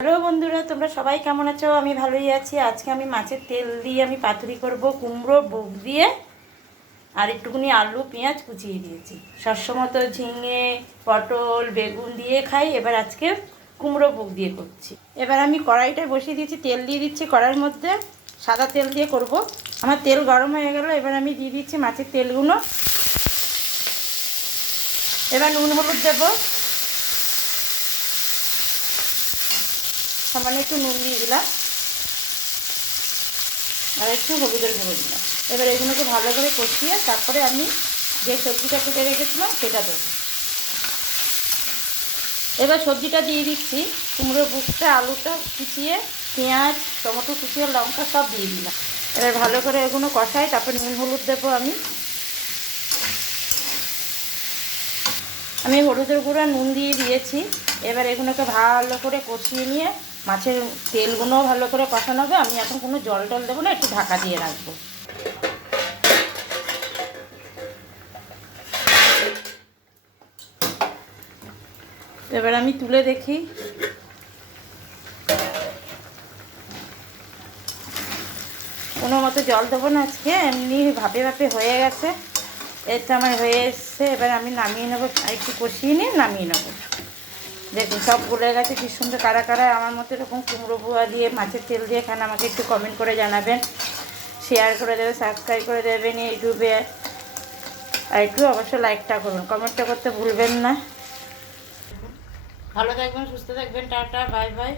Hello বন্ধুরা, তোমরা সবাই কেমন আছো? আমি ভালোই আছি। আজকে আমি মাছের তেল দিয়ে আমি পাতুরি করব, কুমড়ো বুক দিয়ে, আর একটুখানি আলু পেঁয়াজ কুচিয়ে দিয়েছি। সবসময় ঝিঙে পটল বেগুন দিয়ে খাই, এবার আজকে কুমড়ো বুক দিয়ে করছি। এবার আমি কড়াইটা বসিয়ে দিয়েছি, তেল দিয়ে দিচ্ছি কড়াইয়ের মধ্যে। সাদা তেল দিয়ে করব। আমার তেল গরম হয়ে গেল, এবার আমি দিয়ে দিচ্ছি মাছের তেলগুলো। এবার নুন হলুদ দেবো, সামান্য একটু নুন দিয়ে দিলাম, আর একটু হলুদের গুঁড়ো দিলাম। এবার এগুলোকে ভালো করে কষিয়ে তারপরে আমি যে সবজিটা কেটে রেখেছিলাম সেটা দেবো। এবার সবজিটা দিয়ে দিচ্ছি, কুমড়ো বুকটা, আলুটা কুচিয়ে, পেঁয়াজ টমেটো কুচিয়ে, লঙ্কা সব দিয়ে দিলাম। এবার ভালো করে এগুলো কষাই, তারপর নুন হলুদ দেবো। আমি হলুদের গুঁড়ো নুন দিয়ে দিয়েছি। এবার এগুলোকে ভালো করে কষিয়ে নিয়ে মাছের তেলগুলোও ভালো করে কষানো হবে। আমি এখন কোনো জল টল দেবো না, একটু ঢাকা দিয়ে রাখবো। এবার আমি তুলে দেখি, কোনো মতো জল দেবো না আজকে, এমনি ভাপে ভাপে হয়ে গেছে। এটা আমার হয়ে এসছে। এবার আমি নামিয়ে নেবো, একটু কষিয়ে নিয়ে নামিয়ে নেবো। দেখুন সব গলে গেছে, কি সুন্দর। কারা কারা আমার মতো এরকম কুমড়ো বুয়া দিয়ে মাছের তেল দিয়ে খান, আমাকে একটু কমেন্ট করে জানাবেন, শেয়ার করে দেবেন, সাবস্ক্রাইব করে দেবেন ইউটিউবে, আর একটু অবশ্যই লাইকটা করুন, কমেন্টটা করতে ভুলবেন না। ভালো থাকবেন, সুস্থ থাকবেন, টাটা, বাই বাই।